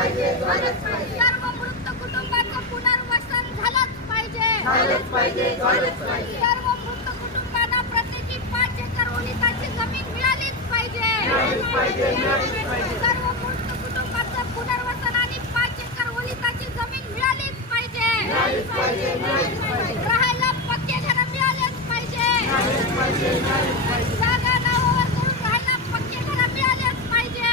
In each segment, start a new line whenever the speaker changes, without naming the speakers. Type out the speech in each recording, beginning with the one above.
सर्व मृत कुटुंबाचं पुनर्वसन झालंच पाहिजे. सर्व मृत कुटुंबांना प्रत्येकी पाच एकर ओलिताची जमीन मिळालीच पाहिजे. सर्व मृत कुटुंबाचं पुनर्वसन आणि पाच एकर ओलिताची जमीन मिळालीच पाहिजे. राहायला पक्के घर मिळालीच पाहिजे. जागा नावावर करून राहायला पक्के घर मिळालेच पाहिजे.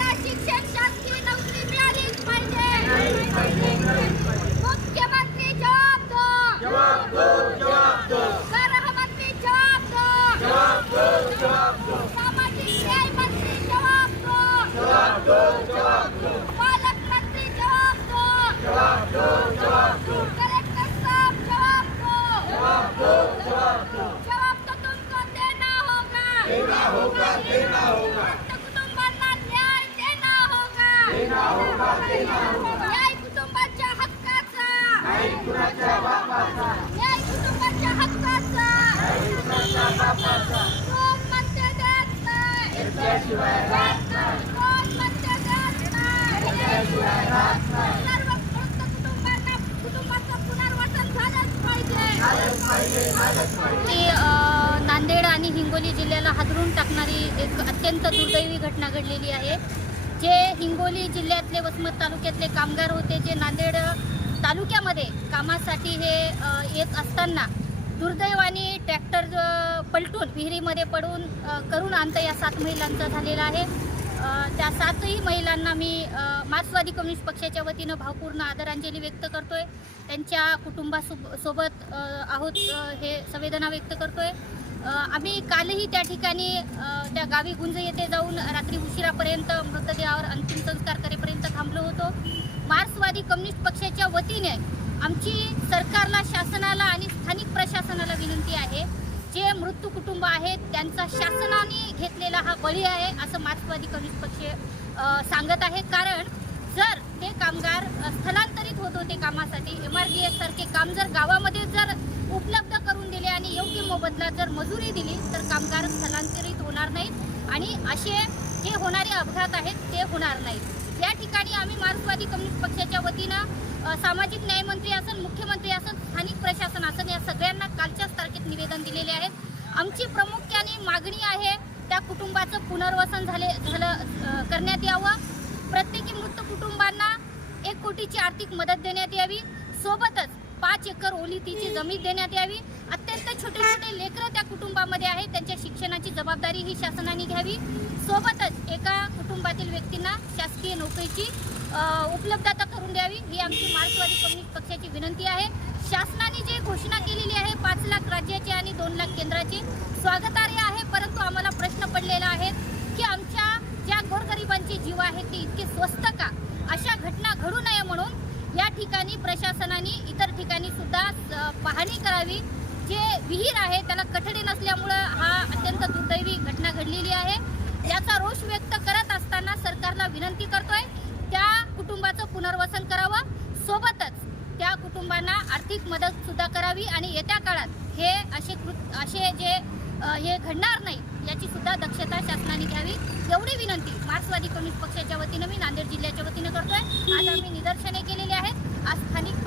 न्याय कुटुंबाच्या हक्काचा.
नाही कुणाच्या बापाचा.
न्याय कुटुंबाच्या हक्काचा.
नाही कुणाच्या बापाचा.
कोण म्हणते देत नाही.
घेतल्याशिवाय राहत नाही.
कोण म्हणते देत नाही.
घेतल्याशिवाय राहत नाही.
सर्व मृत कुटुंबांना कुटुंबाचं पुनर्वसन झालंच पाहिजे.
झालंच पाहिजे झालंच पाहिजे.
की अ, नांदेड आणि हिंगोली जिल्ह्याला हादरून टाकणारी एक अत्यंत दुर्दैवी घटना घडलेली आहे. जे हिंगोली जिल्ह्यातले वसमत तालुक्यातले कामगार होते जे नांदेड तालुक्यामध्ये कामासाठी हे येत असताना दुर्दैवाने ट्रॅक्टर पलटून विहिरीमध्ये पडून करून अंत या सात महिलांचा झालेला आहे. त्या सातही महिलांना मी मार्क्सवादी कम्युनिस्ट पक्षाच्या वतीनं भावपूर्ण आदरांजली व्यक्त करतोय. त्यांच्या कुटुंबासोबत सोबत आहोत हे संवेदना व्यक्त करतोय. आम्ही कालही त्या ठिकाणी त्या गावी गुंज येथे जाऊन रात्री उशिरापर्यंत मृतदेहावर अंतिम संस्कार करेपर्यंत थांबलो होतो. मार्क्सवादी कम्युनिस्ट पक्षाच्या वतीने आमची सरकारला शासनाला आणि स्थानिक प्रशासनाला विनंती आहे जे मृत्यू कुटुंब आहेत त्यांचा शासनाने घेतलेला हा बळी आहे असं मार्क्सवादी कम्युनिस्ट पक्ष सांगत आहे. कारण जर ते कामगार स्थलांतरित होत होते कामासाठी एम आर डी एस सारखे काम जर गावामध्ये जर उपलब्ध करून दिले मोबदला जर मजुरी दिली तर कामगार स्थलांतरित होणार नाहीत. आणि असे जे होणारे अपघात आहेत ते होणार नाहीत. या ठिकाणी आम्ही मार्क्सवादी कम्युनिस्ट पक्षाच्या वतीनं सामाजिक न्यायमंत्री असन मुख्यमंत्री असन स्थानिक प्रशासन असन या सगळ्यांना कालच्याच तारखेत निवेदन दिलेले आहेत. आमची प्रामुख्याने मागणी आहे त्या कुटुंबाचं पुनर्वसन झाले झालं करण्यात यावं. प्रत्येकी मृत कुटुंबांना एक कोटीची आर्थिक मदत देण्यात यावी. सोबतच पाच एकर ओलितीची जमीन देण्यात यावी. अत्यंत छोटे छोटे लेकरं त्या कुटुंबामध्ये आहेत. त्यांच्या शिक्षणाची जबाबदारी ही शासनाने घ्यावी. सोबतच एका कुटुंबातील व्यक्तींना शासकीय नोकरीची उपलब्धता करून द्यावी. ही आमची मार्क्सवादी कम्युनिस्ट पक्षाची विनंती आहे. शासनाने जे घोषणा केलेली आहे पाच लाख राज्याची आणि दोन लाख केंद्राची स्वागतार्ह आहे. परंतु आम्हाला प्रश्न पडलेला आहे की आमच्या ज्या गोरगरिबांचे जीव आहेत ते इतके स्वस्त का? अशा घटना घडू नये म्हणून या ठिकाणी प्रशासनाने इतर ठिकाणी सुद्धा पाहणी करावी. जे विहीर आहे त्याला कठडे नसल्यामुळं हा अत्यंत दुर्दैवी घटना घडलेली आहे. याचा रोष व्यक्त करत असताना सरकारला विनंती करतोय त्या कुटुंबाचं पुनर्वसन करावं. सोबतच त्या कुटुंबांना आर्थिक मदत सुद्धा करावी आणि येत्या काळात हे असे कृत असे जे हे घडणार नाही याची सुद्धा दक्षता शासनाने घ्यावी. एवढी विनंती मार्क्सवादी कम्युनिस्ट पक्षाच्या वतीनं मी नांदेड जिल्ह्याच्या वतीनं करतोय. आज आम्ही निदर्शने केलेली आहेत. आज स्थानिक